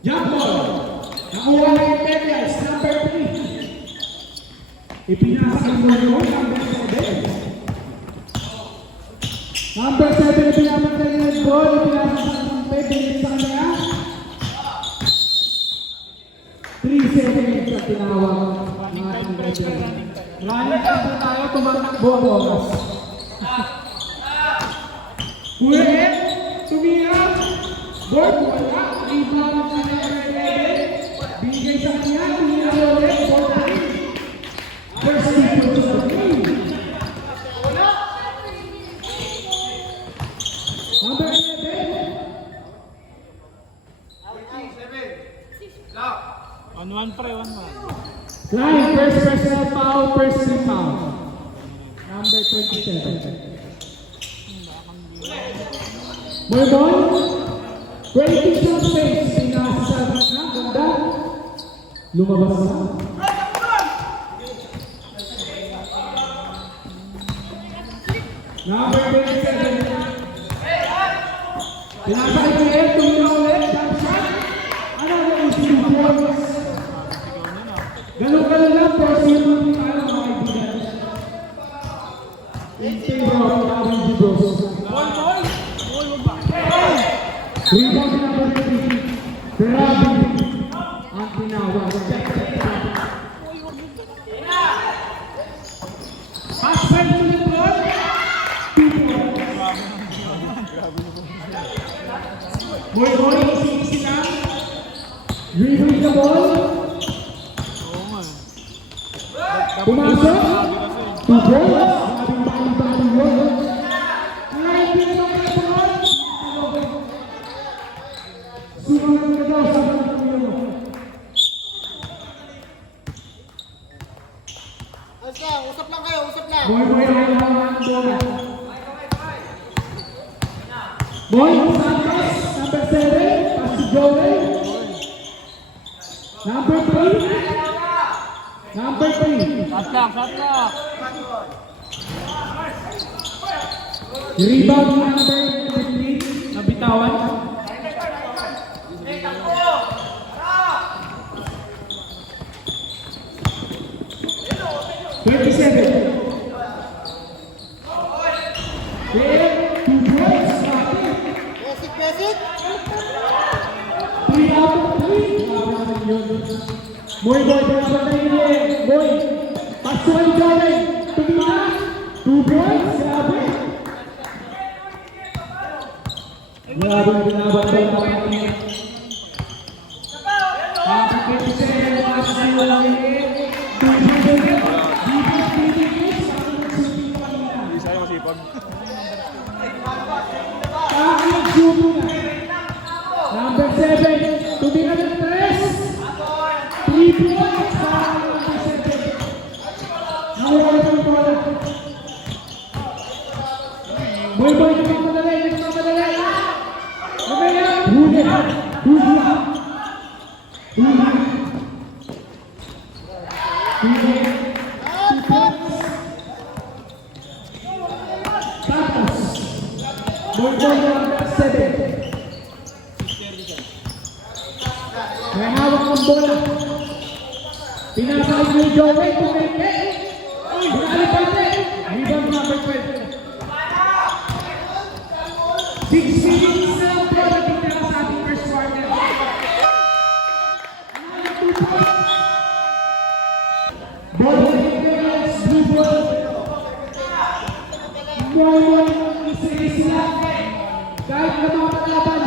Jump ball. Nakuha na yung Daniels, number 3. Ipinasa ang number 7. Number 7, ipinapatay yung ball. Ipinasa ang Daniels sa kanya. 3 seconds na tinawag. Running up na tayo, tumatakbo ang oras. Kuya, tumira. Ball, wala. Rebound sa kanya. Bigay sa kanya. Tumira ulit. Ball na rin. First equal to the game. Number 11. On one pre, 1-1. Line, first personal foul, first team foul. Number 27. More ball. Creating some space. Pinasa sa ganda. Lumabas na. Number 27. Pinasa kay Pierre, tumira ulit. Jump shot. Ano na yung 2 points? Ganun lang po siya mga kaibigan. In favor of Gavin Dubros. Rebound number 3. Grabe ang tinawag. Pass back to the ball. 2 points. Boy, easy lang. Rebound the ball. Pumasok, 2 balls, sabing bali-bali yun. Ngayon pinatong ka po. Sumunod ka daw sa mga tuyo. Usap lang kayo, usap lang. Boy, ang bola. Boy, Santos, number 7, pass to Joel. Number 3. Number 3. Shot clock, shot clock. Rebound number 15. Nabitawan. Basic. 3 out of 3. Boy, pinapatay niya eh. Boy, pasukan ni Joey. Tumina. 2 points. Grabe. Grabe ang pinapatay na kapatid. Kapatid siya yung mga sasiwalang eh. 2 Hindi siya yung masipag. Number 7, tumira ng 3. 3 points sa number 7. Nawala ng bola. Boy, nagmamadali. Mamaya, huli. Tapos, boy, number 7. May hawak ng bola. Pinasakit ni Joey, tumeke. Binalipate. Rebound number 12. 6 minutes na ang bola dito sa ating first quarter. Ball Higgs, blue ball. More isa lang. Kahit na mga paglaban.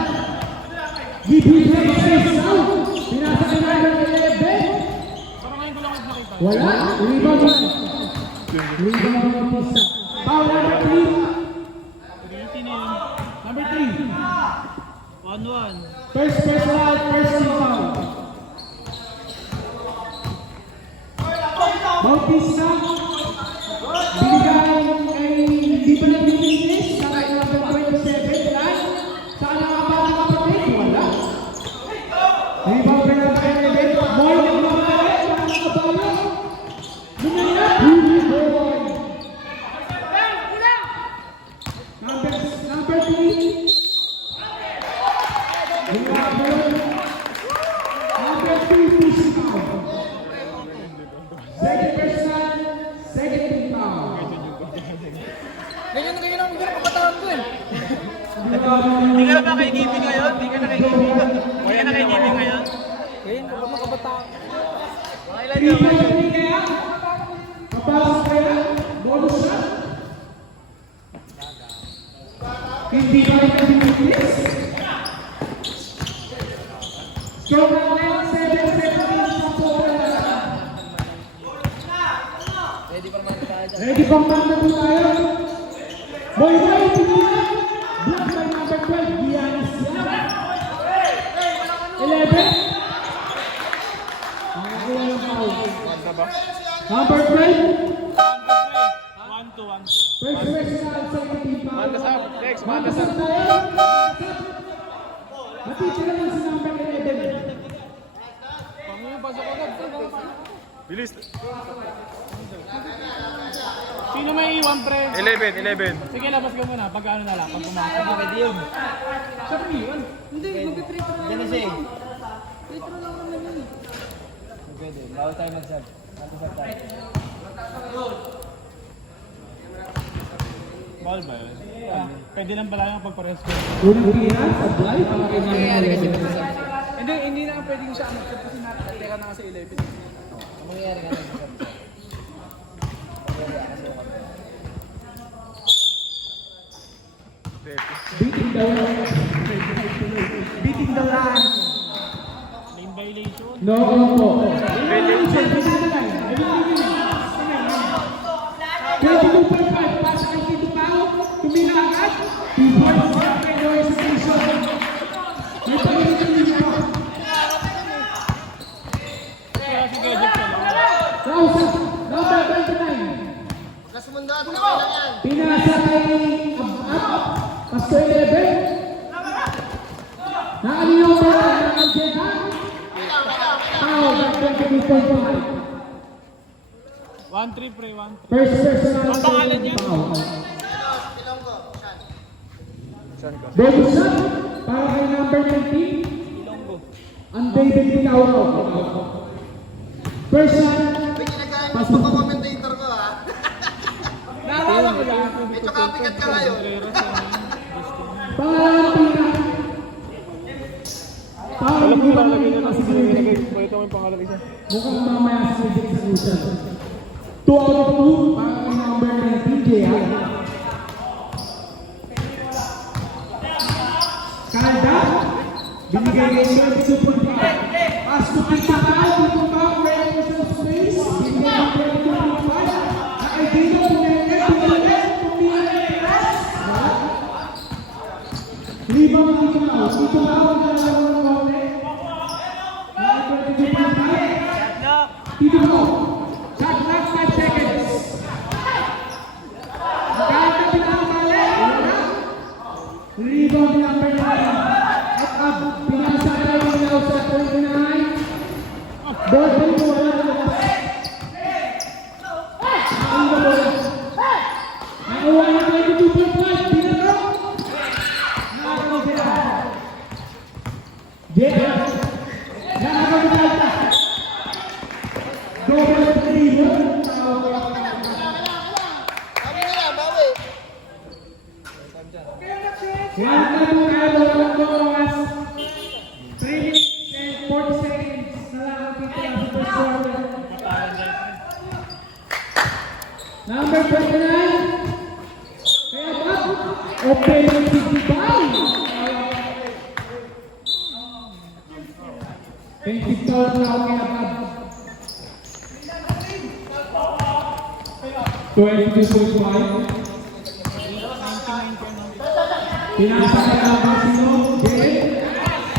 Bibigay space now. Pinasakit na ng 11. Wala. Rebound na. Rebound na pista. Foul number 3. Number 3. 1-1. First personal, first team foul. Bautis na. Binigay kay hindi pa nagbibigis. Sa kay number 27. Sa nakapatang kapatid. Wala. Rebound na number 11. More than mabalik. Nakakabalo. Lumaya. Huli boy. Number 3. Ganyan ang kabataan ko eh. Hindi ka na ba kay Gibi ngayon? Hindi ka na kay Gibi. Hindi ka na kay Gibi ngayon? Ganyan, mga kabataan. Mga ilan ka ba? kaya? Kapasok kaya? Bonus shot? Hindi ba rin kasi bilis? Stroke na ulit, 7 seconds sa sobrang lakas. Ready pang manda po tayo. Boy, tingnan. Block by number 12, Giannis yan. 11. Ang nakuha ng foul. Number 12. 1-2. First personal, second team foul. Mandasap, next, Mandasap tayo. Matitira lang si number 11. Pangipasok agad. Bilis. Sino may iwan, pre? 11. Sige, labas ka muna. Pag ano na lang, pag pumasok. Pwede yun. Siya pa iwan. Hindi, mag-free throw lang. Yan na siya eh. Free throw lang naman yun. Pwede, bawal tayo mag-sub. Mag-sub tayo. Bawal ba yun? Pwede lang pala yung pagparehas ko. Unang tira, sablay, para kay number 11. Hindi na pwedeng siya mag-sub kasi nakatira na kasi 11. Ang mangyayari nga mag-sub? Beating the line. Lane violation. No, po. Violation. 22.5, pasok kay Tito Pao. Tumila agad. 2 points for Pedro execution. May pag-ibig dito. Kaya si Gadget ka lang. Rausa, number 29. Nasumundan, kailangan yan. Pinasa kay Abab. Pasto 11. Nakalinaw ba ang Algeta? Pao, back 22.5. 1-3, pre. 1-3. First personal. Ang pangalan niya? Pilonggo, Shan. Bonus shot para kay number 20. Ang David Pinaulo. First shot. May ginagawa mo pa commentator ko ha. Naalala ko lang. Medyo kapikat ka ngayon. Pangalan pina. Parang hindi ba namin ang masigilin? Ito may pangalagay siya. Mukhang mamaya sa execution. 2 out of 2 para kay number 19, Jaya. Kalda, binigay kay 22.5. Pass to Pita Pao, Pito Pao, creation of space. Binigay kay 22.5. Nakaibigan, pinagay, Libang ang Pito Pao. Pito Pao, naglalaro ng konti. Nakaibigan, 22.5. Pito Pao. Shot clock, 5 seconds. Kahit na pinakakali, rebound number 9. At pinasa tayo ng sa 29. Ball din mo, wala na labas. Ang bola. Nakuha na 22.5. Pinaro. Nakakabila. Jaya. Nakakabila. Double 3 mo. Bawi na yan, bawi. One time kaya walang bawas. 3 minutes and 40 seconds na lang ang titira sa first quarter. Number 29. Kaya ba? Open yung 55. 20 foul na ako kaya ba? 22.5. Pinasa ka na ba sino? Game?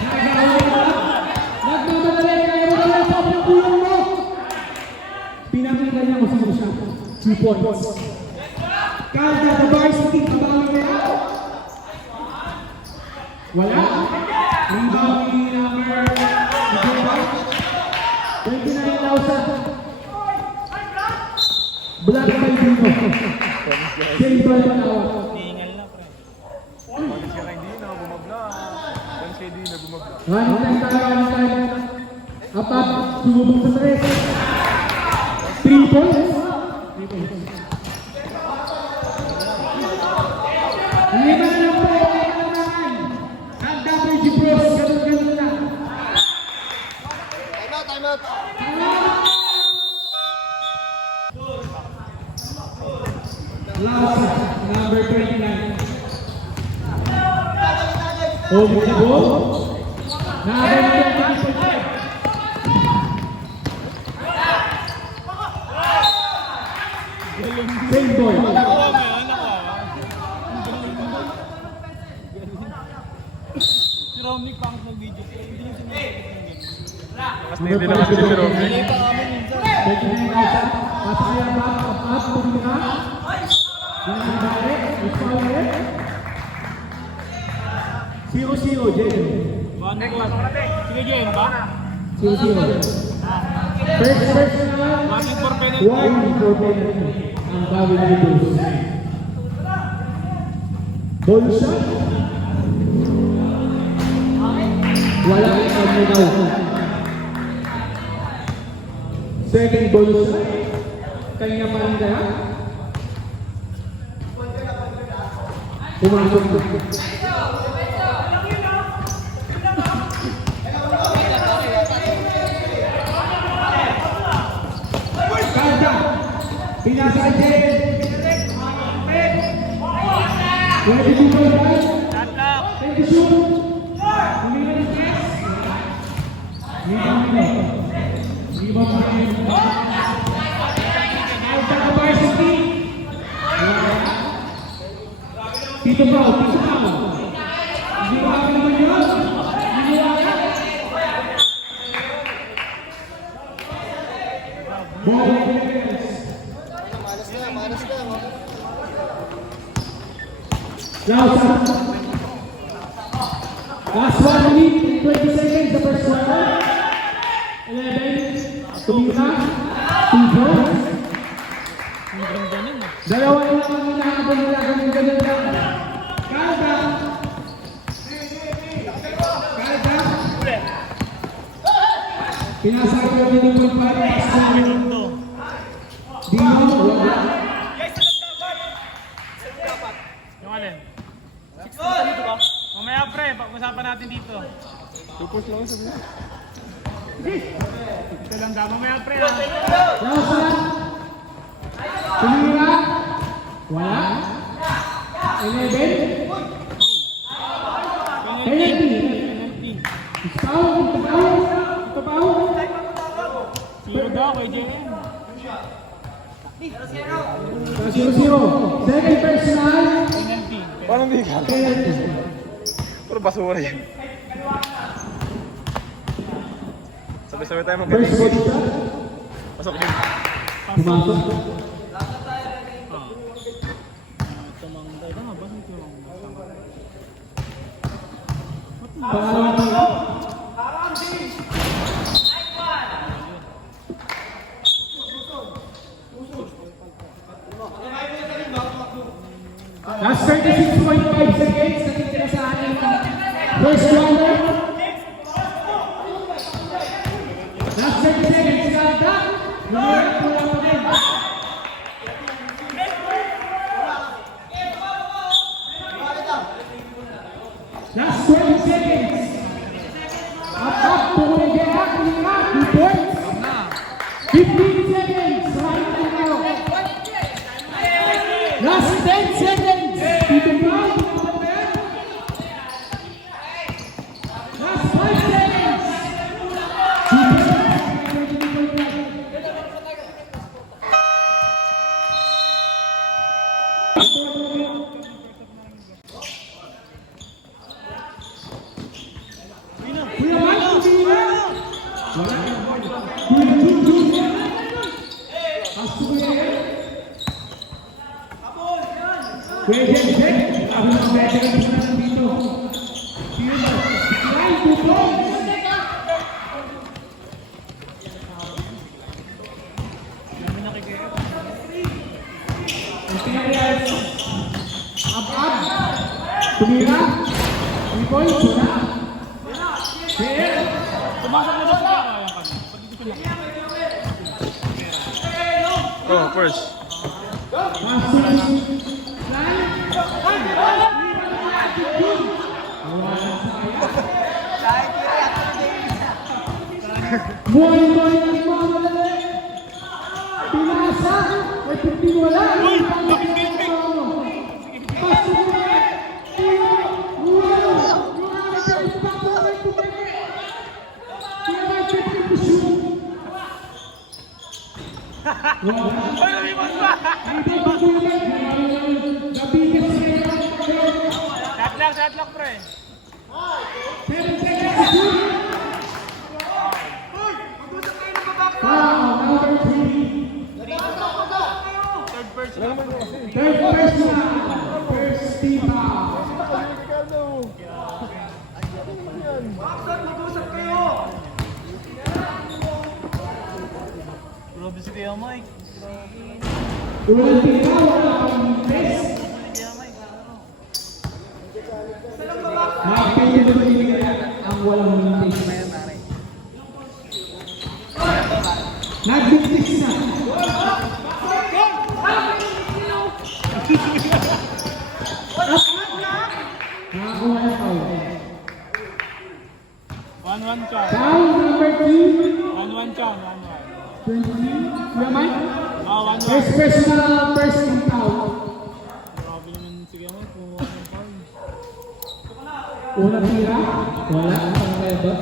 Nagagawa ka? Nagmamadali kayo mo na sa pagkulong mo! Pinakita niya mo sino siya. 2 points. Kalda the varsity, kabahan kaya? Wala? Rebound ni number 29,000. Black by Dino. Silver na tawag. Hihingal na, pre. Bakit siya kay Dino, bumabla. Yan si Dino, bumabla. Running time tayo, running time. Apat, sumubok sa 3. 3 points. 3 points. Lima na lang po, ang WG Bros, ganun lang. Time out. Last, number 29. Hold the ball. Number 25. Same ball. Nakuha mo yun, nakuha mo. Si Romney pang mag-video. Hindi yung sinabi. Hindi naman si Romney. 29,000. Pasaya ba? Up, tumira. Dinabalik. Ipalit. 0-0, Jen. Sige, Jen ba? 0-0. First na. Passing for penalty. One for penalty. Ang bawin ni Bulls. Ball shot. Wala ang minaw. Second ball shot. Kanina pa rin kaya? Pumasok na. Kada. Pinasa ka Jen. Pwede dito ba? Shot lock. Thank you, shoot. Huminga ng test. Lima pa rin. Out ka varsity. Tito Pao, Tito Pao. Hindi ba ka naman yun? Hindi ba ka? Ball defense. Malas na. Last 1 minute and 20 seconds, the first quarter. 11, tumira, 2 points. Dalawa na lang ang hinahabol nila, ganun lang. Kalda. Pinasa ko yung minimum para sa Dino, wala. Yung alin? Mamaya pre, pag-usapan natin dito. Ito lang daw, mamaya pre ha. Lasa. Tumira. Wala. 11. Penalty. Foul. Sino daw kay JM? 0-0. Second personal. Penalty. Parang di ka. Penalty. Puro basura yun. Sabi-sabi tayo First ball shot. Pasok din. Pumasok. Tumangday na nga ba? Sino tumangday? Pangalawang bola. Last 36.5 seconds. Nakikita sa ating first quarter. Last 30 seconds. Kalda. Wala pa rin. Last 20 seconds. Up, tumira, 2 points. 15 seconds. Last 10 seconds. Tito Brown. Last 5 seconds. Kuya Mike, tumira. Wala. Kuya Jun. Pasto ko yan. Kuya Jen. Ako na pwede ka na dito. Try to close. Imperials. Up. Tumira. 3 points. Wala. Fair. Pumasok na ba sa kaya yung kanya? Pag dito lang. Oh, first. Passes. 9. Buhay mo yung mga madali. Pinasa. May pintiwala. Uy! Nakikipig! Ay, lumipas pa! Shot lock, pre. Third person. First team foul. Grabe si Kuya Mike. Unang tira, wala pang miss. Nakapili na ba ang walang miss? Nag-miss na. Nakakuha na foul. 1-1 count. Foul number 2. 1-1 count. 20. Naman? 1-1. First personal, first team foul. Grabe naman si Kuya Mike. Kumuha ng foul. Unang tira, wala ang rebot.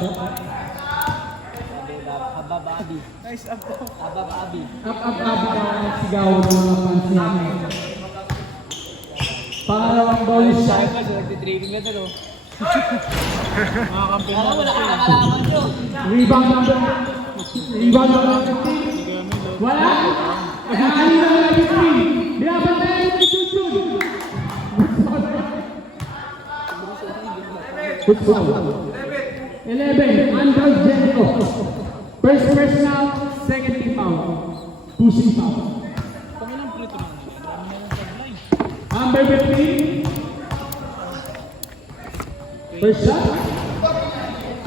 Nice up to. Up, ang sigaw ng mga fans niya. Pangalawang ball is shot. Makakampi na. Rebound number 15. Wala. Nakakali na lang 15. Binaban tayo ng Jun. Good foul. 11. Andrew Jenko. First personal, second team foul. Pushing foul. Pangilang prito na nila. Dami na lang taglay. Number 15. First shot.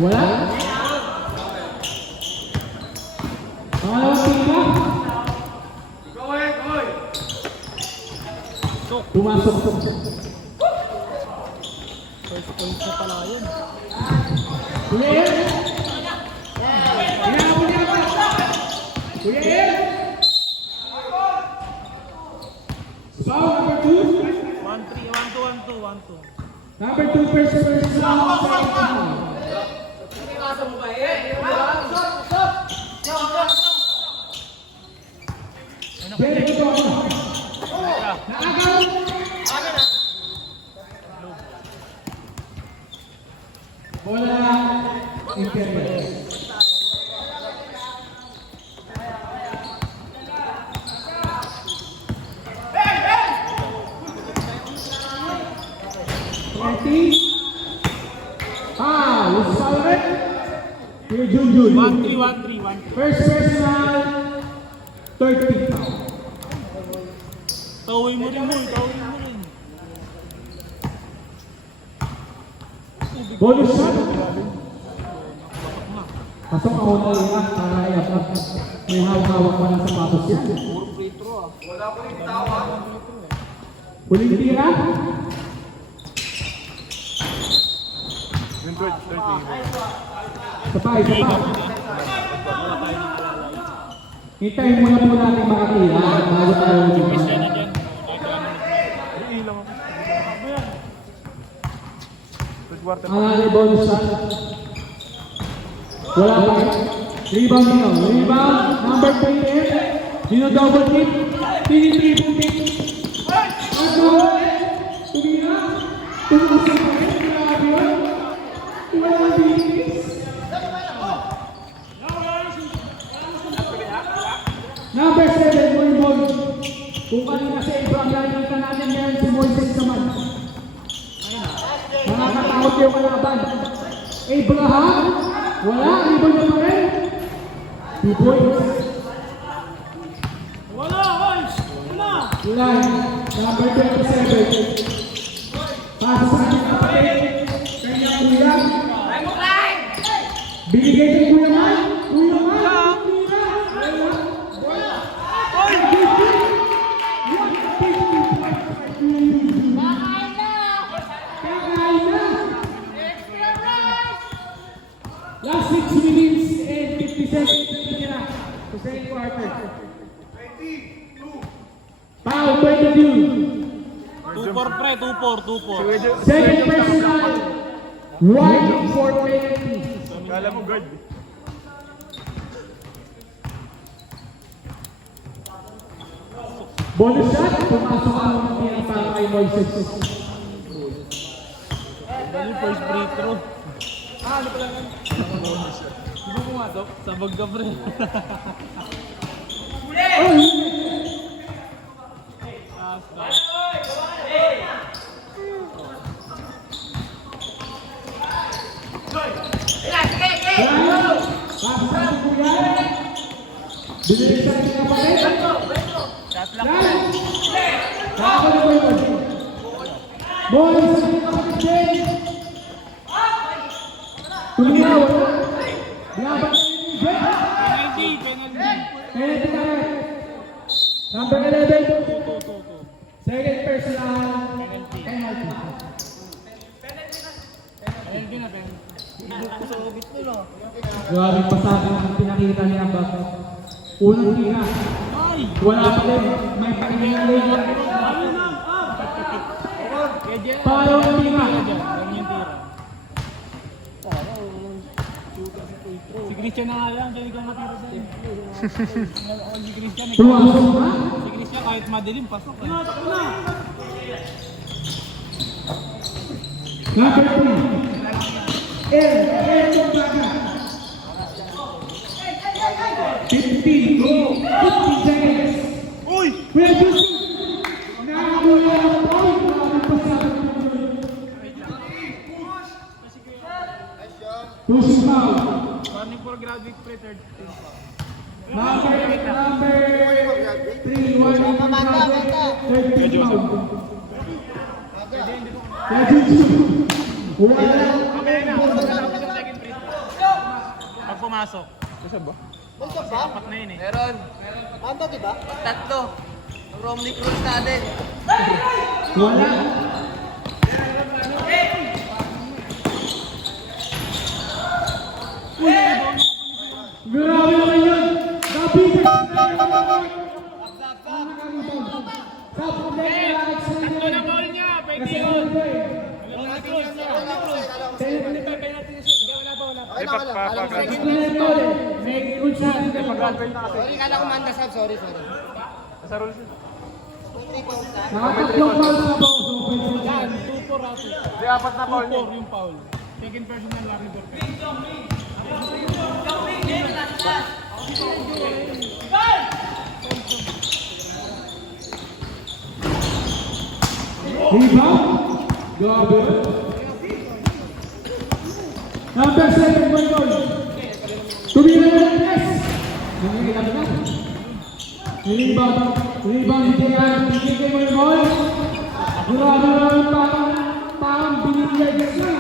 Wala. Pangalawang tira. Pumasok. First point na pala yun. Kuya El. Hinahapon niya naman. Kuya El. Foul number 2. 1-3. 1-2. Number 2 first personal, second foul. Very good. Naagaw. Bola interior. Let's foul it. Here, Jun. 1-3. First personal, third team foul. Tawin mo rin. Bonus shot. Pasok ako na lang para i-up. May hawak pa ng sapatos yan. Huling tira. Isa pa. Hintayin muna po natin makatira. Bago tayo Miss dito. yan na dyan. Ilang ako. Alali bonus shot. Wala pa. Rebound nyo. Rebound. Number 20. Dino double kick. Triple kick. Ano? Tumira. Tumusok pa rin. Grabe yun. Walang bilis. Number 7, Moy Moy. Kung kanina sa Abraham, nakikita natin ngayon si Moises naman. Nakakatakot yung kalaban. Abraham, wala, ibon niya pa rin. 2 points. Wala. Line, number 27. Pasa sa ating kapatid. Kanya kuya. Binigay kay Kuya Man. Kuya Man. Last 6 minutes and 50 seconds. pre, 2-4. Second personal, wide for penalty. Kala mo guard. Bonus shot, pumasok ang mga tira para kay Moises. Dali, first free throw. Ano pala nga? Hindi mo pumasok? Sabag ka, pre. Oh, Binili sa ating kapatid. Shot lock. Saka na po yun. Boys, sa ating kapatid James. Tuminaw. Laban na yung Penalty. Penalty na rin. Number 11. Second personal. Penalty. Penalty na, penalty. Grabe pasada ang pinakita niya ba? Unang tika. Wala pa rin. May pakinig lang. Pangalawang tika. Si Christian na nga yan, kaya ikaw matira sa'yo. Si Christian, Tumasok na. si Christian kahit madilim, pasok. Number 3. Ernesto Baga. 15 go. 15 seconds. Uy! Kuya Juicy. Nakakuha ang point. Maraming pasada. Pushing foul. Warning for graduate pre, third team. Number 3. Warning for graduate. Third team foul. Kuya Juicy. Wala. Pag pumasok. Basta ba? Apat na yun eh. Meron. Ano diba? Tatlo. Ang Romney Cruz natin. Wala. Grabe naman yun! Napitas na yung mga sa problema na Tatlo na ball niya, pwede yun. Romney Cruz. Hindi pa penalty na siya. Wala pa. Okay na, wala. Alam ko. may rules na rin. Sorry, kala ko mandasab. Sorry. Sa rules yun. Nakatatlong foul na po. Yan, 2-4 ato. Hindi, apat na foul niya. 2-4 yung foul. Second personal, Larry Dorcas. Rebound. Grabe. Number 7 point goal. Tumira na ng press. Nangilang na. Rebound dito yan. Bigay mo yung ball. Grabe naman parang binigay na.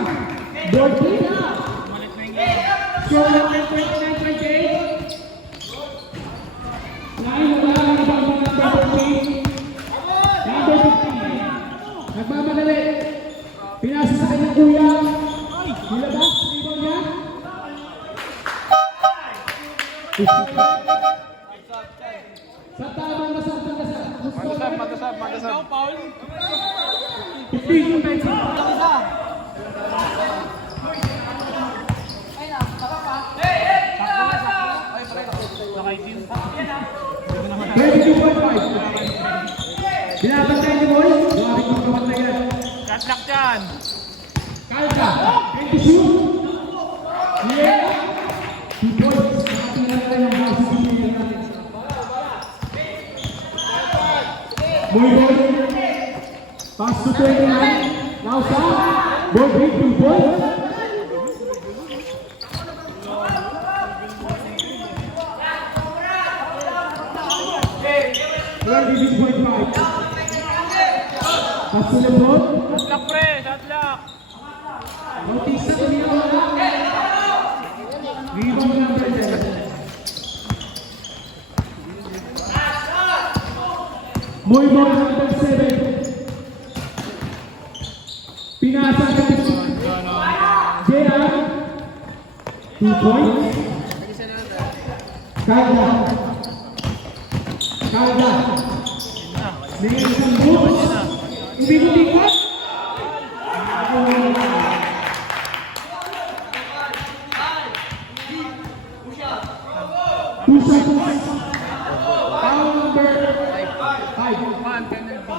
Board play na. Score ng 29-28. Line na wala na ba ng number 3? Number 15. Nagmamadali. Pinasa sa kanyang kuya. Nilabas. Rebound niya. Sa tamang nasab. Ikaw, foul. 15 yung bench. Nakaitin. 22.5. Binabantay niyo boy. Grabe kong kapatay yan. Shot lock dyan. Kalka. 22. Yeah. 2 points. Nakatingin na yung house of the natin. Boy. Pass to 29. Now Sam. Boy, big 2 points. Pass to Lebron. Shot lock pre, shot lock. Bautista tumiyaw na. Rebound number 10. Muy ball number 7. Pinasa ka. JR. 2 points. Kalda. May isang boots. Umikot-ikot. Pusa. Foul number 5. One penalty.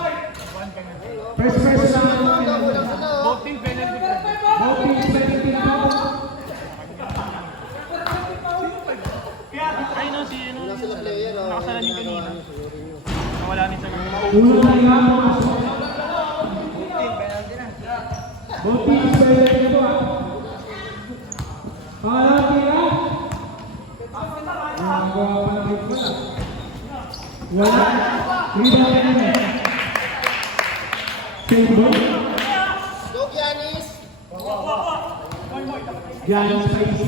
One penalty. First person na Both team penalty. both teams penalty foul. Ay no, si ano. Sila player, oh. Nakasalan yung kanina. Nawala ni sa kanina. Uno na nga pumasok. Both teams penalty ito ah. Pangalang tira. Nagawa pa ng ito na. Wala. Rebound na naman. Save ball. Go, Giannis. Giannis pa yung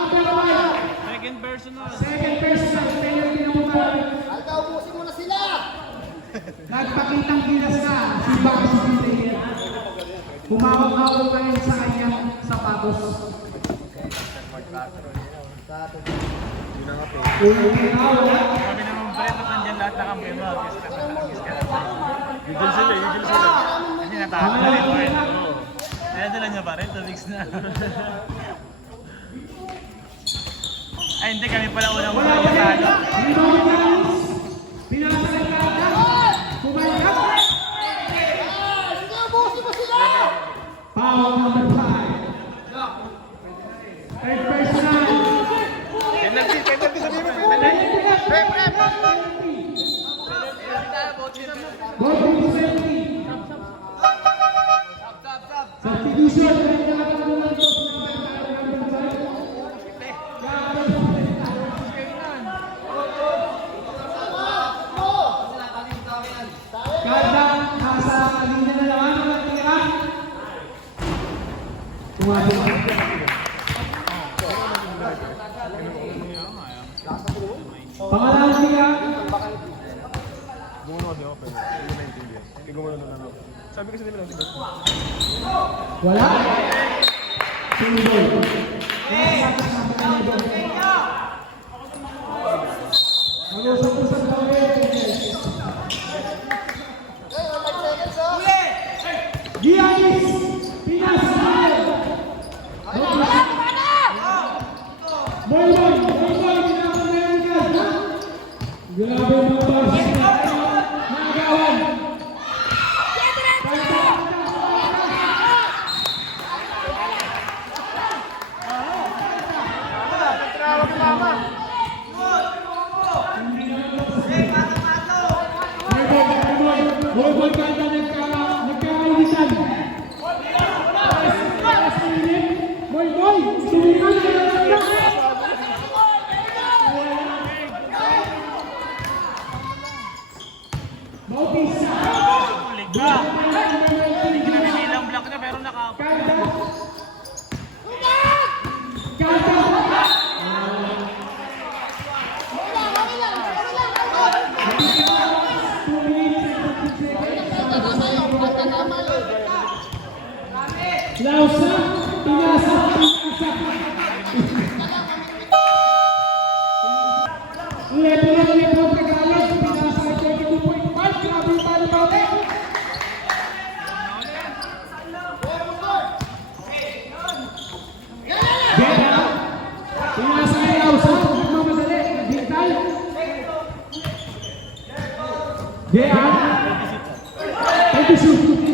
Second personal. second person, penalty na muna. Alka, ubusin mo na sila. Nagpakitang gilas na si Bakis Pintayer. Humawak-hawak ngayon sa kanyang sapatos. Unang tinawa. Kami naman pala, tapos nandyan lahat na kami mo. Kiss ka na. Gigil sila, gigil sila. Kasi natakot na rin pa rin. Kaya dala niya pa rin, 2 weeks na. Ay hindi, kami pala unang Wala mga pa rin. talo. Rebound Giannis. Pinasa ng kata. Kumayak. Sige, ubusin mo sila. Foul number 5. Third personal. Penalty sabihin mo, penalty. Both teams penalty. Substitution. Kada nasa linya na naman ang tira. Tumasok. Pangalang tira. Sabi kasi nila, Wala. Single. Mag-usap-usap kami. Giannis. Pinasa. Boy. Pinasa na yung gas. Grabe yung mga boss. Nagawan. Boy, kanta nagkakalisan. Boy, sumikan na yung Bautista. Kulig ka. Hindi kinabinilang block na pero naka... Lausa, pinasa. Lepo Tagalog, pinasa ay 22.5. Grabe yung bali-bali. Beta, pinasa ay Lausa. Magmamadali, naghintay. Dean, 22.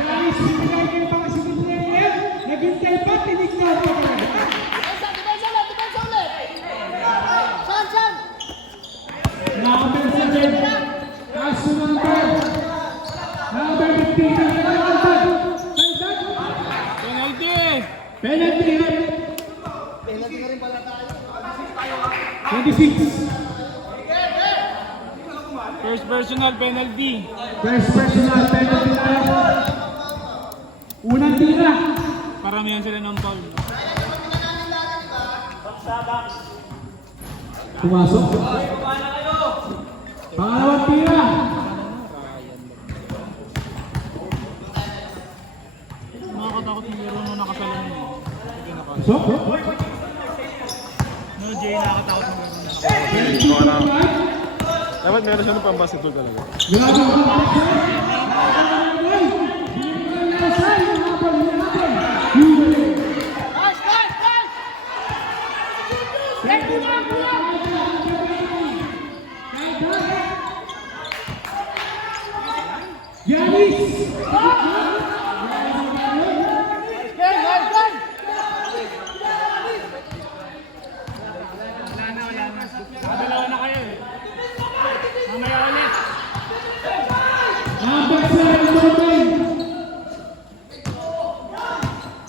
Guys, sinigay kayo pa kasi ng player. Naghintay pa, tinignan pa talaga. Depensa ulit. San. Number 7, kaso number 15, Kaldag. Penalty! Penalty. Penalty na rin pala tayo. 26. First personal penalty. First personal penalty tayo. Unang tira. Karamihan sila ng foul. Pumasok. Pangalawang tira. Nakakatakot yung laro nung nakasalan mo. Pasok. No, Jay, nakakatakot yung laro na nakasalan. Dapat meron siya ng pang-basketball talaga. Grabe ang Nice, nice, nice! Get him up, Yanis! Dalawa na kayo eh. Mamaya ulit. Number 7, Norman.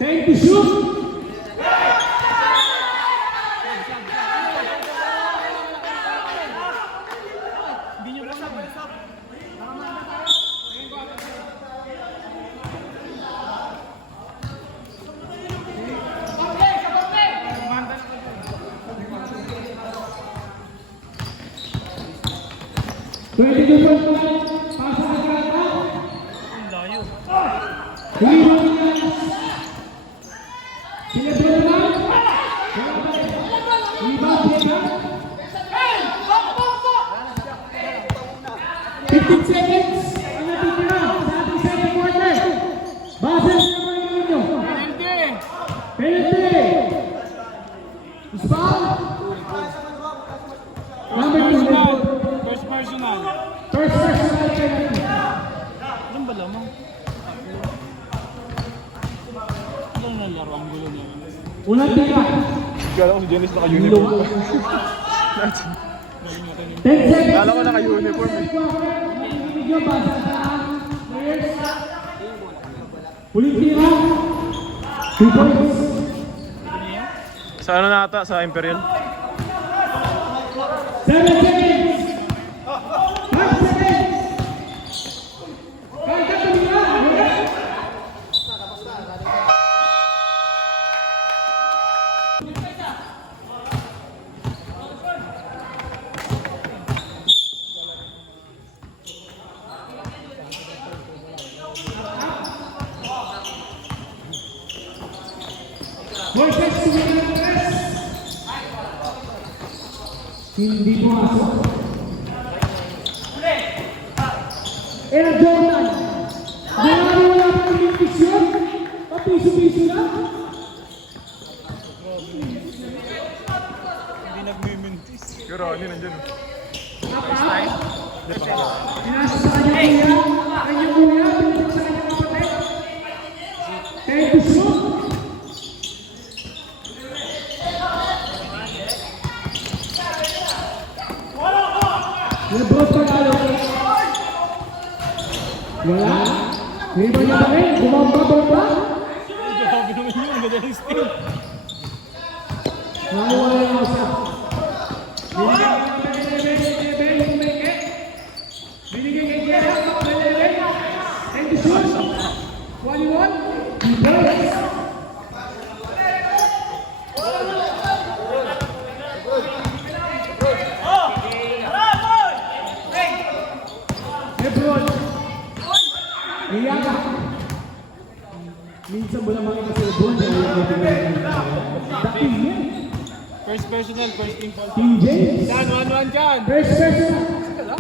Time to shoot. Hindi nyo ba stop? Pwede ko pa pasa ka kata. Ang layo. Hindi mo yan. Sila Broman. Iba, Peta. 15 seconds. Ang natitira sa ating second quarter. Base sa mga ninyo. Penalty! Penalty. Isbal. Number 2. First personal. First personal penalty. Anong ba lamang? Anong nalaro ang gulo niya? Unang tira. Kala ko si Janice naka-uniform. 10 seconds. Kala ko naka-uniform eh. Video basa sa players. Ulit tira. 2 points. Sa ano na ata? Sa Imperial? 7 seconds. 5 seconds. Kaya ka tumira. Vortex tumira ng press. Hindi pumasok. Air Jordan. Marami wala pa ng infeksyon. Papiso-piso na. Hindi nagmimintis. Pero ano nandiyan? Pinasa sa kanyang kuya. Kanyang kuya. Pinasa sa kanyang kapatid. Kaya gusto. Lebron Pagalo. Wala. Hindi ba niya pa rin? Bumamba. Grabe naman yun. Ang ganda ng steal. Nawala na siya. Binigay kay Jera. And the shoot. 21. Defense. Lebron. Iyaga. Minsan mo lang makita si Lebron. Dating yan. First personal, first team foul. Team James. Dan, 1-1 dyan. First personal.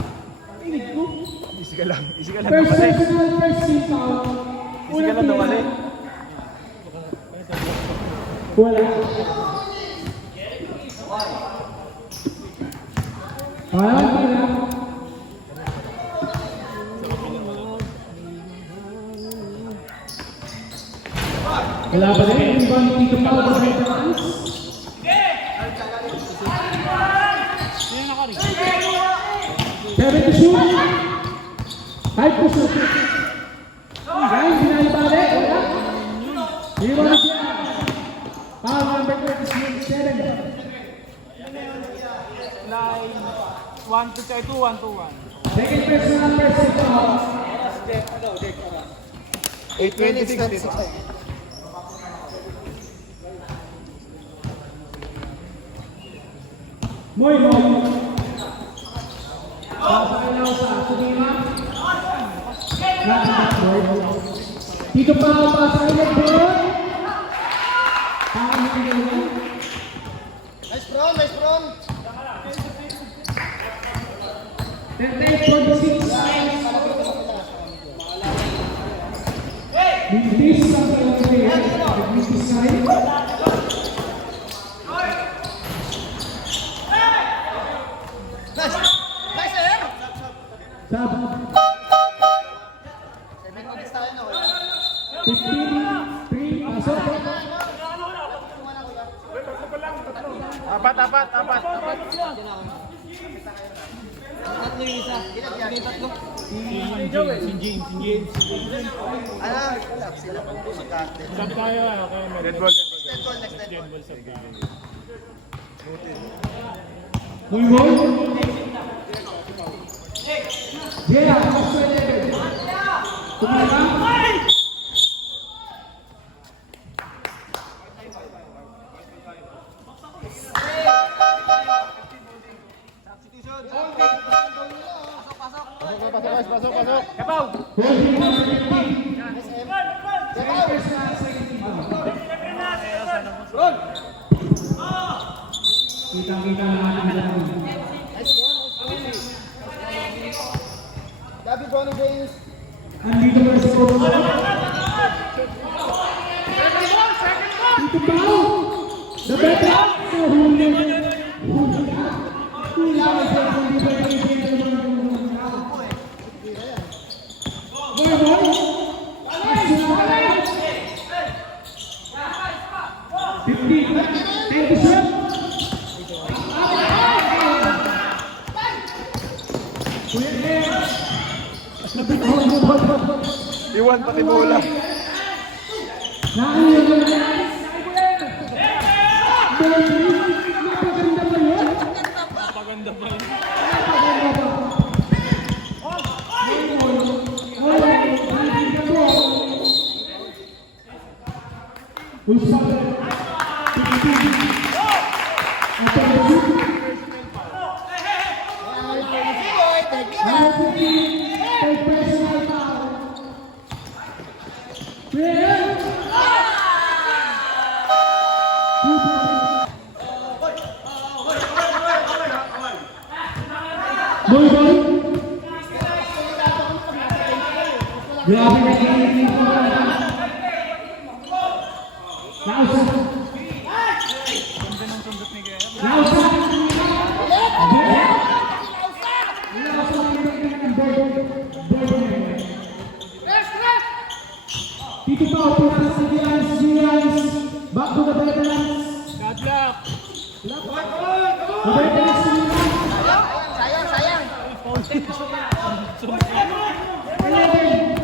Tingin ko. Easy ka lang. Easy ka lang. First personal, first team foul. Easy ka lang nawali. Wala. Parang wala. Wala pa rin. Yung ibang dito pa ako sa veterans. Sino nakarin? 7 to shoot. 5 to shoot. Guys, sinalibali. Wala. Hindi mo na siya. Foul number 37. Line 1 to 2, 1 to 1. Second personal, first team foul. 8:26 dito. Moy. Pasok na sa Sunima. Dito pa pasok na doon. Nice run, nice run. 38-46. Mintis ang player. Mintis na rin. Nice. Nice, eh. Sab. 7 minutes tayo na. 15-3. Pasok. Apat. Tatlo yung isa. Tatlo. Ano? Sila pang pusagate. Sab tayo okay. Dead ball. Next goal, next goal. Muy ball. Yeah, pasok na rin. Tumala. Pasok. Kapaw! Kita-kita natin. Nice goal, nice goal. Gabi Bonnie James. Andito na si Coco. Dito pa. The better. Huli. Iwan pati bola. Paganda pa yun. Grabe na kayo. Nausa. Dito pa ako para sa Giants. Back to the veterans. God luck! The veterans. Sayang, sayang. 11.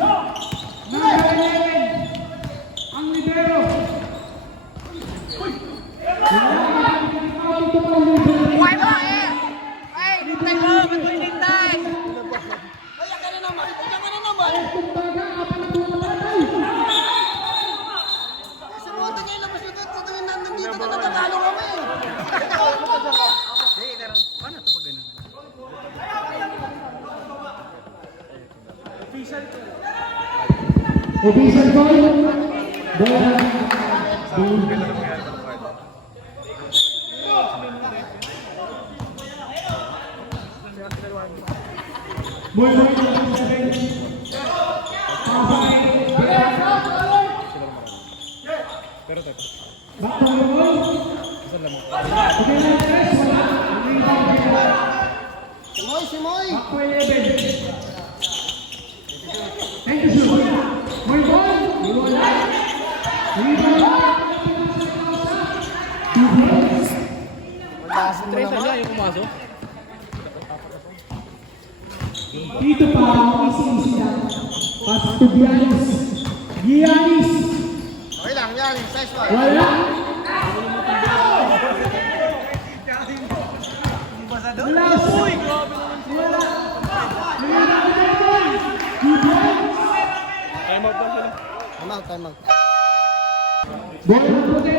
Number 11. Ang libero. Official call. Simoy, Simoy. Thank you, sir. Muy ball. Tres na niya yung pumasok. Dito pa ang easy lang. Pasok to Giannis. Giannis. Okay lang, yan. Size 1. Wala. Uy, grabe naman sila. Time out na sila. Time out, time out. Ball na puti.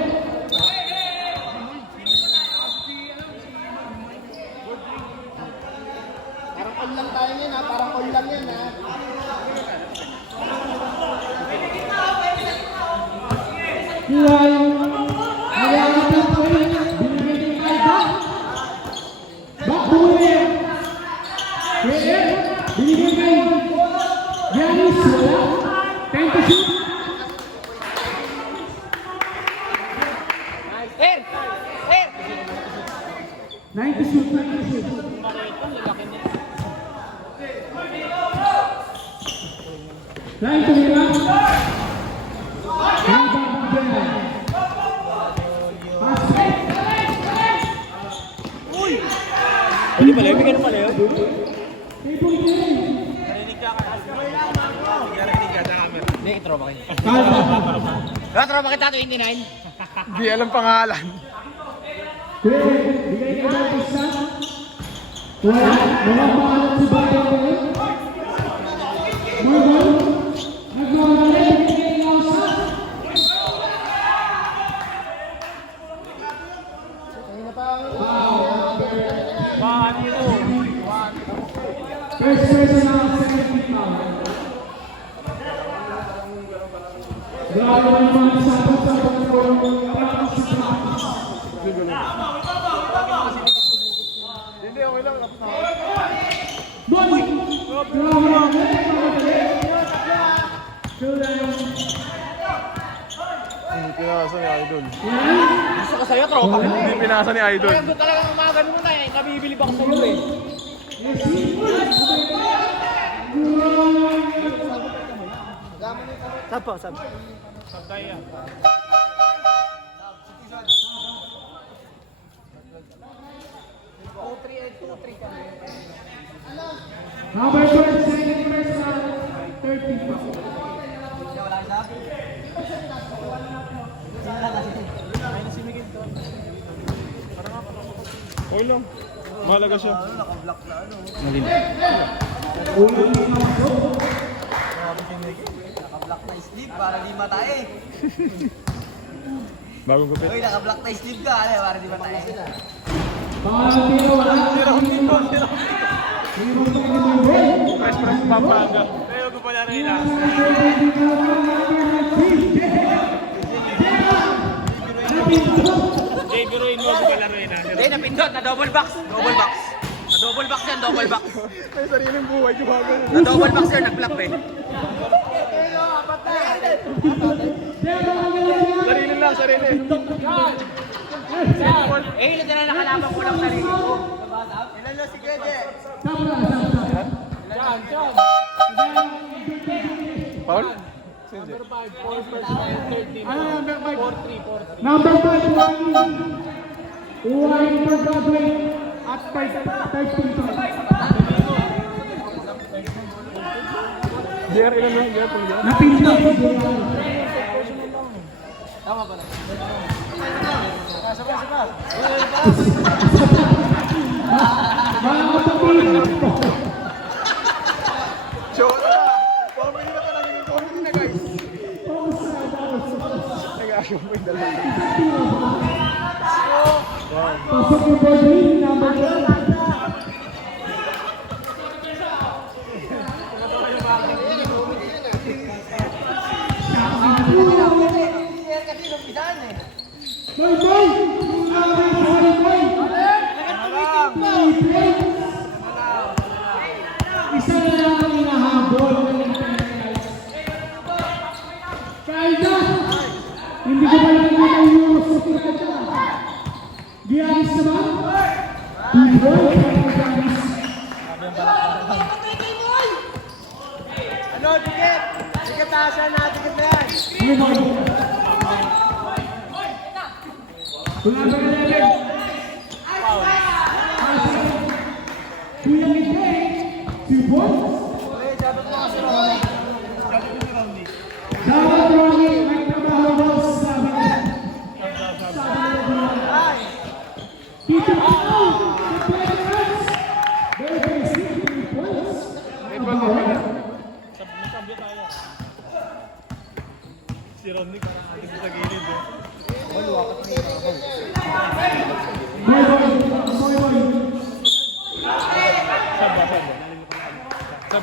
90 shoot. Line to Mira. Pwede pala, may ganun pala yun. Narinig ka ka. Narinig ka sa camera. Hindi, itropa kayo. Tropa kita 29. Di alam pangalan. Bigay ka ba isa? Wala. Wala pangalan si Bayan ngayon. Marvel. Nagmamalit. Bigay ka isa. First person out, second team foul. Grabe naman sa Hindi, okay lang. Hindi pinasa ni Idol. Gusto ko sa'yo, tropa. Hindi pinasa ni Idol. Kaya talagang mga ganun mo na eh. Nabibilib ako sa'yo eh. Sab po, sab. Number 12, second person, third team foul. Okay lang. Mahalaga siya. Naka-block na sleeve para di matay. Bagong gupit. Uy, naka-block na sleeve ka, para di matay. Pangalan tiro, wala. Press press Pampanga. Pero ko pala rin ah. Jay, biruin mo ko pala rin ah. Hindi, napindot. Na double box. Double box. Na double box yan, double box. May sariling buhay, gumagano. Na double box yan, nag-flap eh. Sarili lang, sarili. Eh, ilan na nakalaban ko lang sarili ko. Ilan na si Gede? Paul? Number 5, Uway Pagkabway at third team foul. JR, ilan lang? JR, pang JR? Napindot. Mga kapatid. Show na! Comedy na to, naging comedy na guys. Nag-action mo yung dalawa. Pasok yung body, number 12. Boy, boy! Isa na lang ang hinahabol. Kaida! Hindi ko pala nakita yung Kaida. Giannis naman. Boy, Giannis. Ano, dikit? Dikit taasa na, dikit na yan. Wala ba na level? Kuya Miguel, si Boy. Dapat Ronnie, nagtrabaho daw sa amin. Tito Pao, the players. Very, very simple points. Si Ronnie parang ating sa gilid eh. Boy, boy.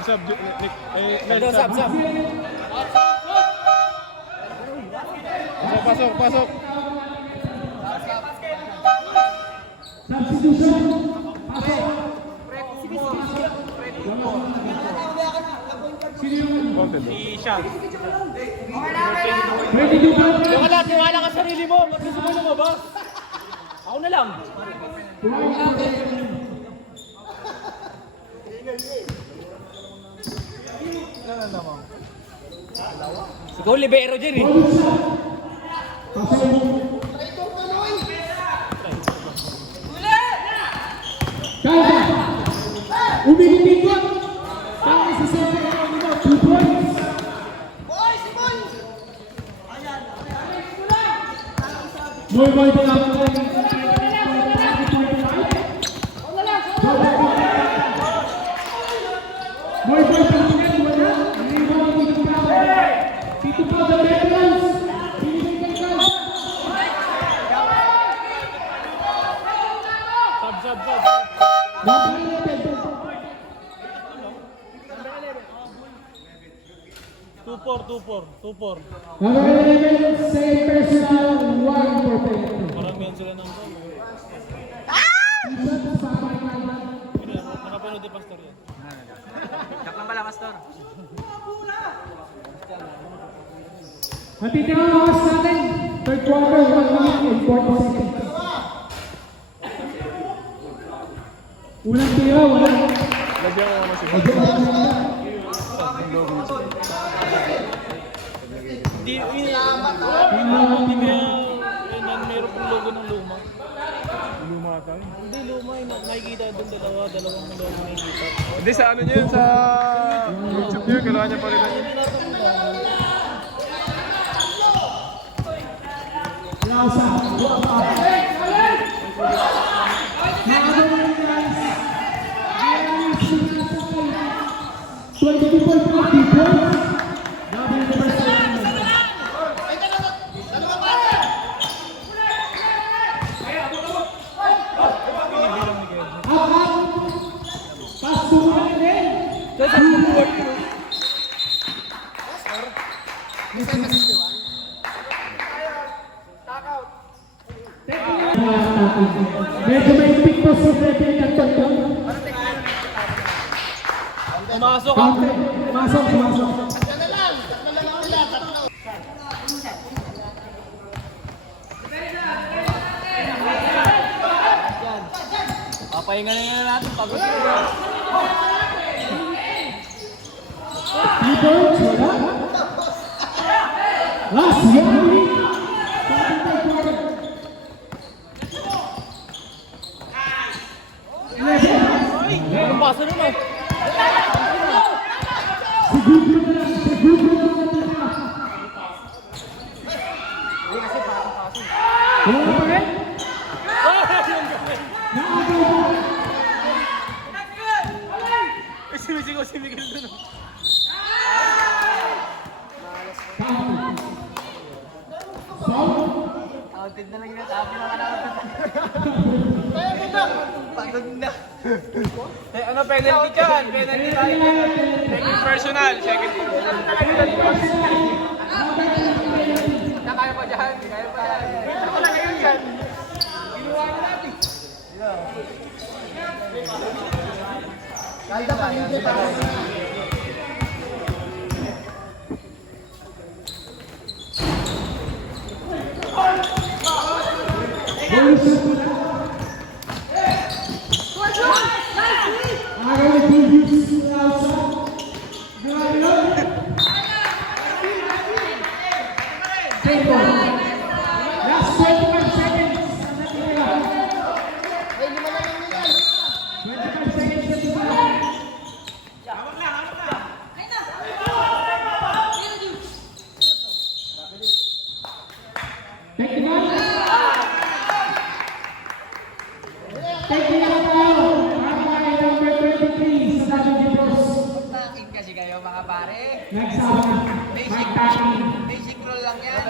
Sab, Nick. Ito, sab. Pasok. Substitution. Si Sean. Ready to go. Yung wala, tiwala ka sa sarili mo. Ba't gusto mo lumabas? Ako Ako na lang. Ikaw libero dyan eh. Kaya! Umihipikot! Kaya sa center mo, 2 points! Boy pa lang po. Boy pa lang wala. Dito pa the veterans. Sub. 2-4. Number 11, same personal, 1 for penalty. Maramihan sila ng ball. Nakapanood ni Pastor yan. Yak lang pala, Pastor. Natitira ang oras natin. Third quarter, 1 minute and 40 seconds. Unang tira, wala. Lagyan ko naman si Hindi meron pong logo ng luma. Luma tayo. Hindi luma, nakikita doon dalawang logo nakikita. Hindi sa ano niya yun, sa YouTube niya, kailangan niya pa rin yun. Lasa. Medyo may pick po sa referee ng tonton. Pumasok ka! Pumasok. Papahinga na nga natin, pagod na. Rebound, wala. Last 1 minute. Ang pasa naman. Sumisigaw si Miguel doon. Counted na lang yung sabi ng kalaban. Pagod na. Ano penalty ka? Penalty tayo. Second personal, second personal. Kaya pa dyan. Kaya pa. Ako lang ngayon dyan. Ginawa niyo natin. Kalda pa, hindi pa. Last 25 seconds. 25 seconds. Takin kasi kayo mga pare. Nagsawa. Basic rule lang yan.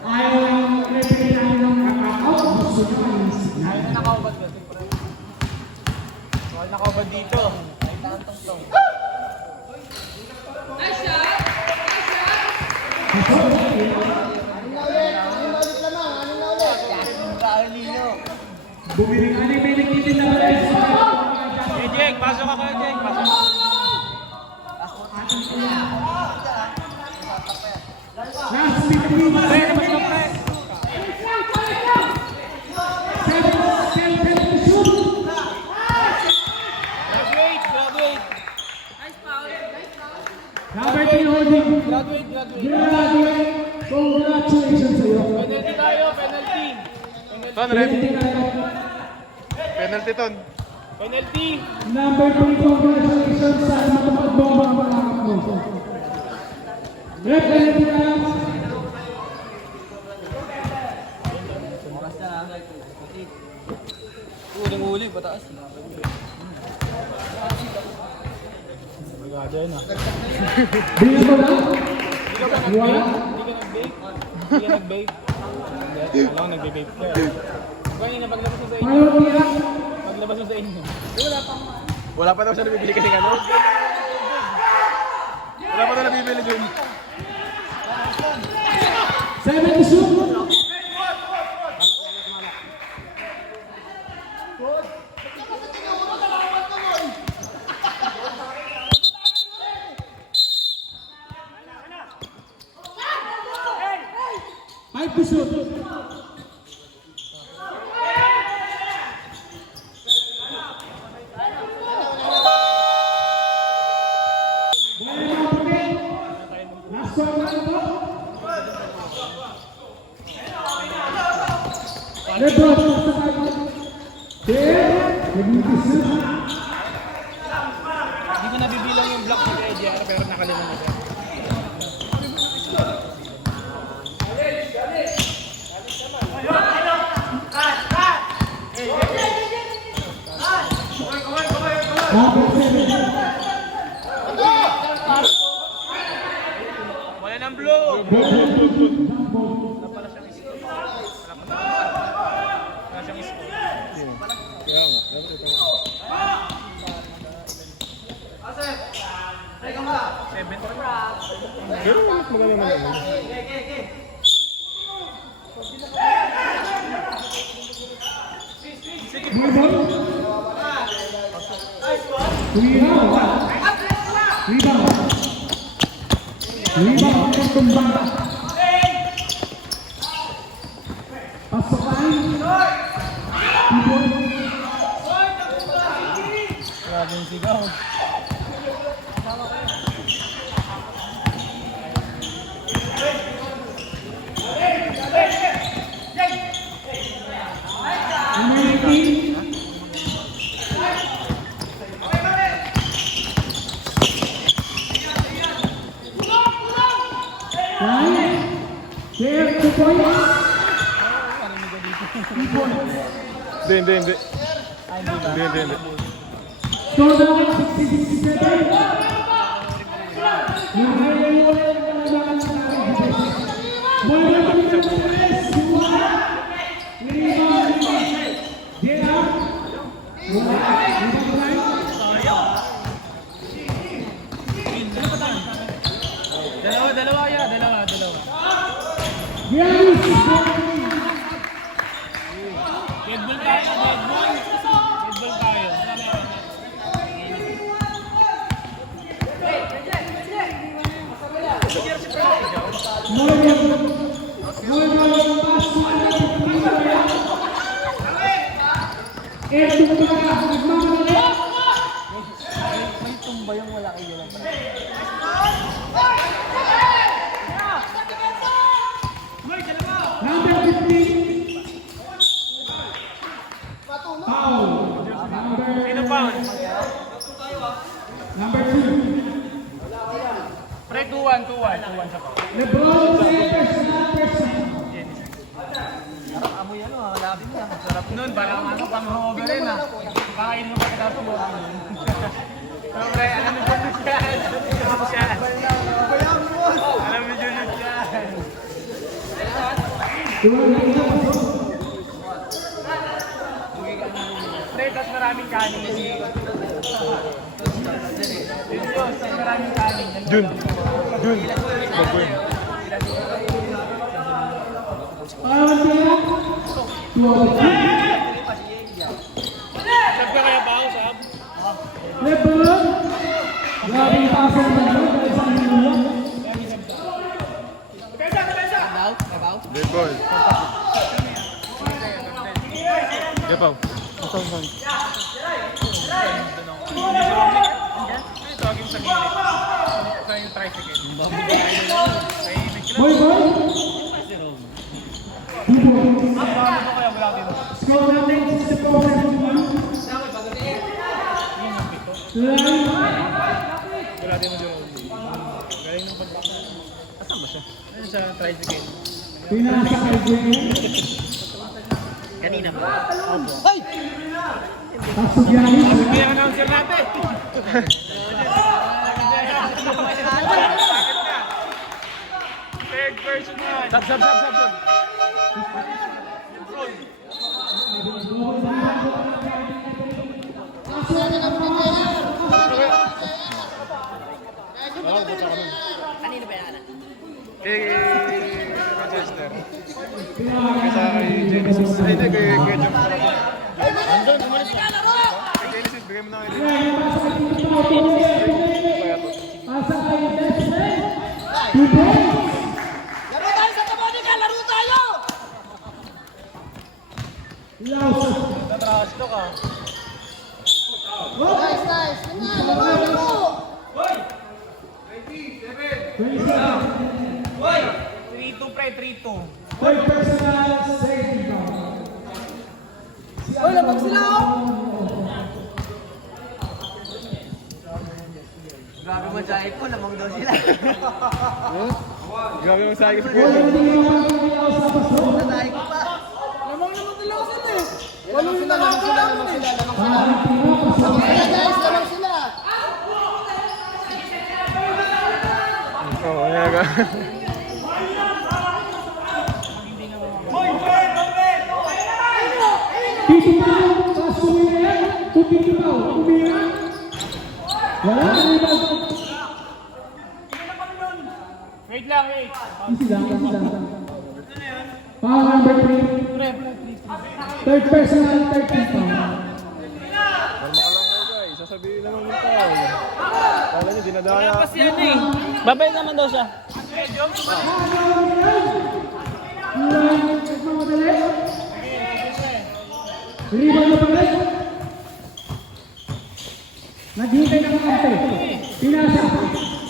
Ayaw lang referee namin ng knockout. Gusto nyo yung signal. Nakaubad ba? Bawal nakaubad dito. Bumili ka ni Benedict na rin. Jake, pasok ako Jake. Pasok. Last 15 seconds. 7, 6, 5, 4, 3, 2, 1. Graduate. Number 10 holding. Graduate. Graduate. Congratulations sa iyo. Penalty tayo, penalty. Ton, ref. Penalty, Ton. Penalty. Number 3, congratulations sa matapag-bomba ang pangarap mo. Ref, penalty tayo. Uling-uli, pataas. Bilang mo lang. Wala. Hindi ka nag-bake. Alam ko nagbe-bake ka. Kaya paglabas mo sa inyo. Final tira. Paglabas mo sa inyo. Wala pa daw siya nabibili kasi ano. Wala pa daw nabibili dun. 7 to shoot. Five to shoot. Last one na ito. Lebron, there, nag-iisip. Hindi ko nabibilang yung block ni AJR pero nakalimutan mo siya. Number 7. Wala nang blue. Pero mas magaling naman. Rebound ang tumbang. Pasukan. Grabe yung sigaw. There, 2 points. Hindi. Score naman 60-67. Yung highlight mo lang ang kailangan sa akin. Mula na kami sa Pires, Juan, Rebound, JR. Dalawa. Yes! Red Bull tayo. May tumba yung wala kayo lang. Number 15. Foul. Sino foul? Number 2. Pre, 2-1 sa foul. LeBron James, Amoy ano, hanapin mo. Sarap. Noon, parang ano pang hoverin ah. Kakain mo pa tapos mo. Pero pre, alam mo dyan siya. Alam mo dyan siya. Pre, tas maraming kanin. Diyos, tas maraming kanin. Jun. Sab ka kaya ba ako, Sab? LeBron. Grabe yung pasok na yun. Isang minuto. About? Good boy. Japaw. Tawagin sa gilid. Sa yung tricycle. Boy, boy. Score natin 64-71. Wala din mo dyan. Galing ng pagkakita. Asan ba siya? Ano sa tricycle? Pinasa kay Gwen. Kanina ba? Tasugyanin. Kaya announcer natin! Third person na! Sab. Manchester. Kaya kay Genesis. Ay, hindi, kay Jump. Andun, umalis ka. Kay Genesis, bigay mo na kay Asa kay Desmond. 2 points. Laro tayo sa Kamonika! Laro tayo! Laos. Tatrasto ka. Nice, nice! Laro! 3-2 pre, 3-2. Third personal safety foul. Uy, labag sila oh! Grabe mo dahil ko, lamang daw sila. Grabe yung sagis ko. Boy, hindi mo magpapagayaw sa paso. Dahil ko pa. Lamang naman sila sila eh. Lamang sila. Parang pinapasok. Guys, lamang sila. Oo, ayan ka. Titi Pao, pas tumira yan. Titi Pao, tumira. Wala na rebound. Wait lang, wait. Easy lang. Foul number 3. Third personal, third team foul. Kalma ka lang kayo guys. Sasabihin naman yung foul. Kala niyo, dinadaya. Babay naman daw siya. Rebound na pala. Naghintay ng kante. Pinasa.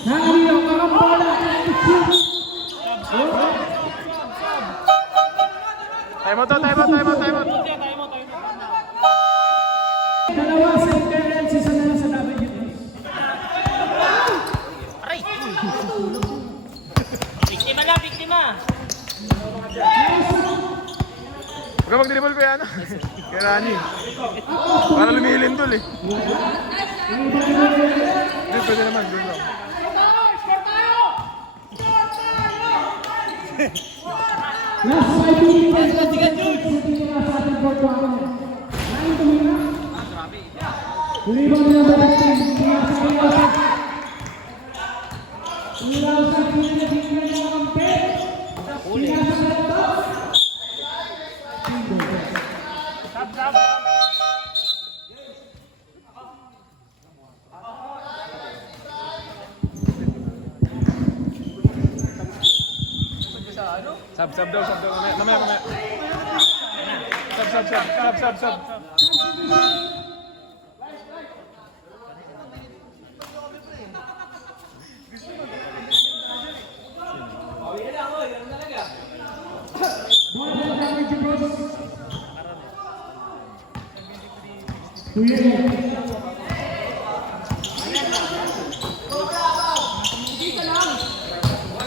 Nakalilaw ang bola. Time out. Dalawa sa internet, isa na lang sa WS. Biktima! Huwag ka mag-dribble ko yan. Kaya Rani. Para lumilim dul eh. Hindi, pwede naman. Doon lang. Last 5 minutes. Sige, sa ating court one. Nine tumira. Rebound na ba natin? Pinasa kay Yosef. Ilaw sa pinagiging ng kampe. Pinasa na ito. Sab daw. Mamaya. Sab.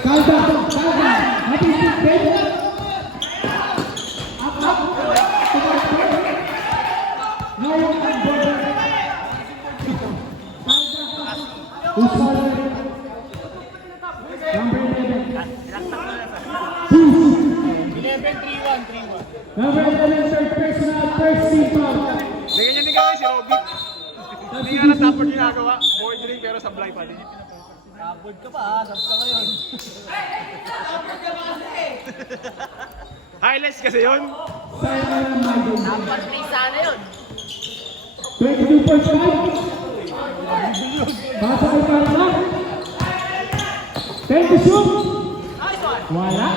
Kalda. Happy to Up. Ngayon ang border. Number 11. Number 11, third personal, first team foul. Ganyan din kami si Robby. Hindi nga na-tapper ginagawa. Board ring pero sablay pa din. Kabod ka pa ha, sabi ka ngayon. Highlights kasi yun. Dapat may sana yun. 22.5. Basa kay Parang. 10 to shoot. Wala.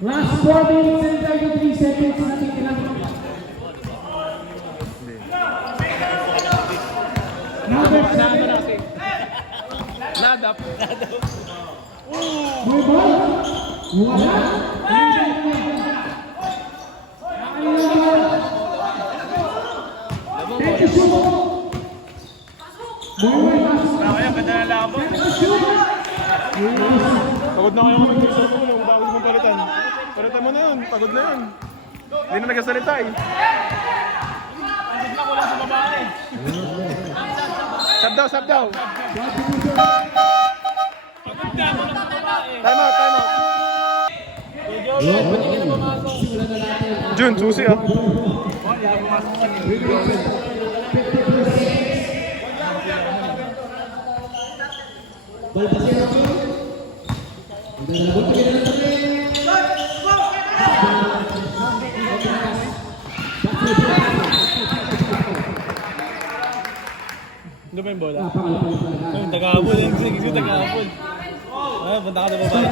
Last 4 minutes and 33 seconds na titira. Number 7. Ladap. May ball. Wala. Thank you so much. Kaya ganda na laban. Pagod na kayo mag-isa mo nung bago mong palitan. Palitan mo na yun, pagod na yun. Hindi na nagsasalita eh. Pagod na ko lang sa babae. Sab daw, sab daw. Pagod na ko lang sa babae. Time out, time out. Jun, susi ah. Ano ba yung bola? Yung taga-abol, yung taga-abol. Ah, punta ka na babae.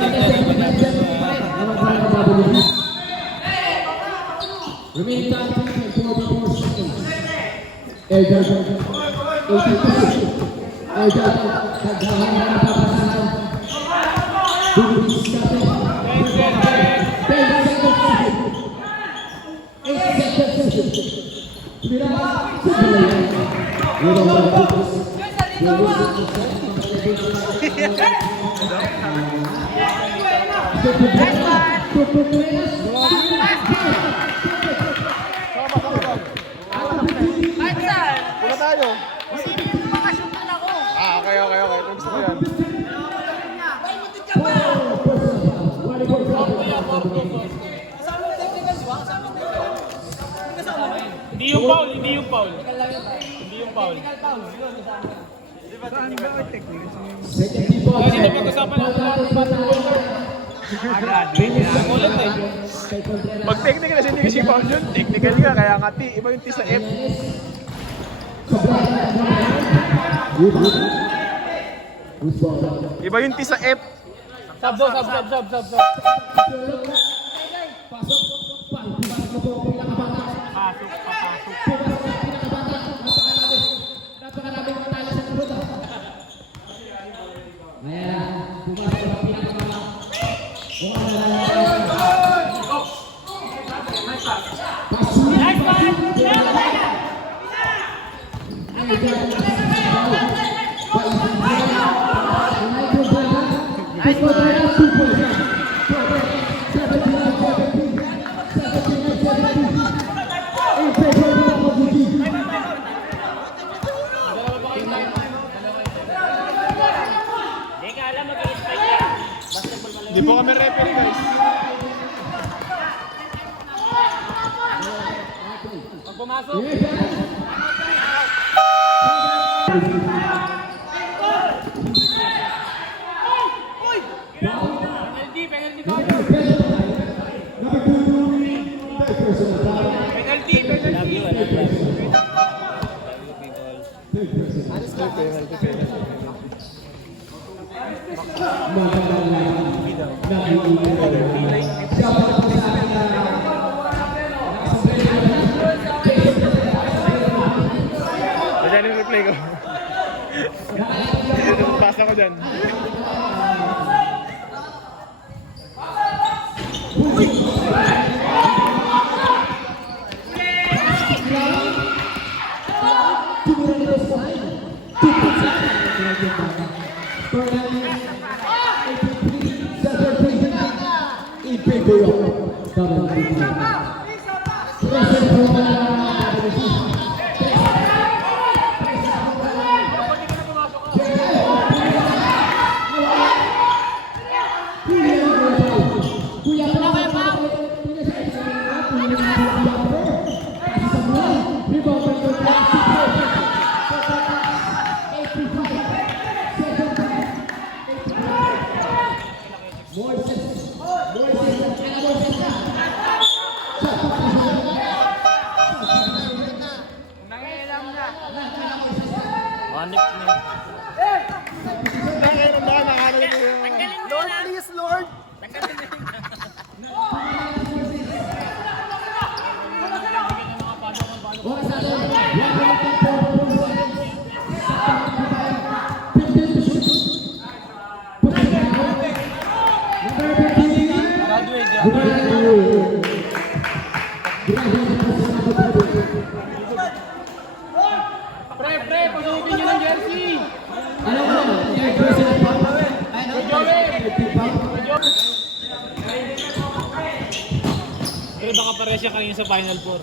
Remaining time 44 seconds. Air Jordan. 80%. Air Jordan. Kagahan na napapasahan. Bubis natin. 10 seconds. 8 seconds. Tira. Sabalayan. Wala mo na focus. Pula tayo. Ah, okay. Gusto ko yan. Hindi yung foul, hindi yung foul. Hindi yung foul. Hindi na pag-usapan ng Pag technical kasi hindi kasi foul yun. Technical nga, kaya nga T. Iba yung T sa F. Iba yung T sa F. Sub. Hindi po kami referee guys. Pag pumasok. Penalty foul. Ayan yung replay ko. Basta ko dyan. Pre, pasugin nyo ng jersey. Ano ba? Third person ang papa. Pero baka pare siya kanina sa Final Four.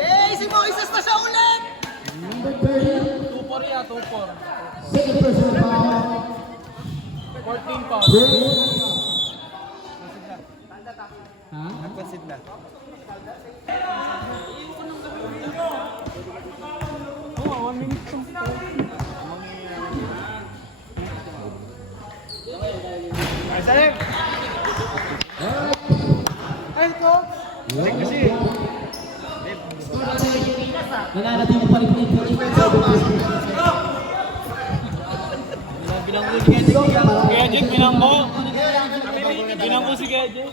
Eh, si Moises na siya ulit! 2-4 yan, 2-4. Second person ang papa. 14 pa. Ha? Nagpasid na. Oo, 1 minute lang. Ay, Salim! Ay, ko! Check kasi. Nananatili pa rin po yung Binanggo si Kuya Jake, binanggo. Binanggo si Kuya Jake.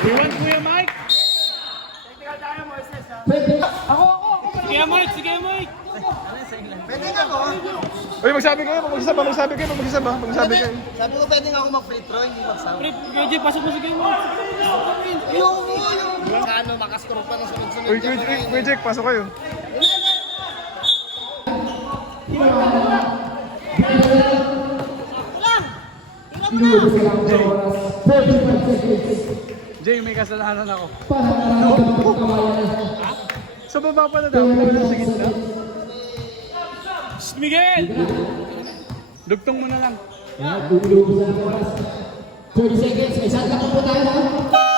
Iwan Kuya Mike. Kuya Mike, si Kuya Mike. Pwede nga ako. Uy, magsabi kayo, mag-isaba. Magsabi kayo. Sabi ko pwede nga ako mag-free throw, hindi mag-sound. Pre, Kuya Jake, pasok mo si Kuya Mike. Ano, makaskurog pa ng sunod-sunod. Uy, Kuya Jake, pasok kayo. Jay, may kasalanan ako. Sa baba pa na daw. Sa gitna. Shh, Miguel! Dugtong mo na lang. 30 seconds. May saan ka po tayo ha?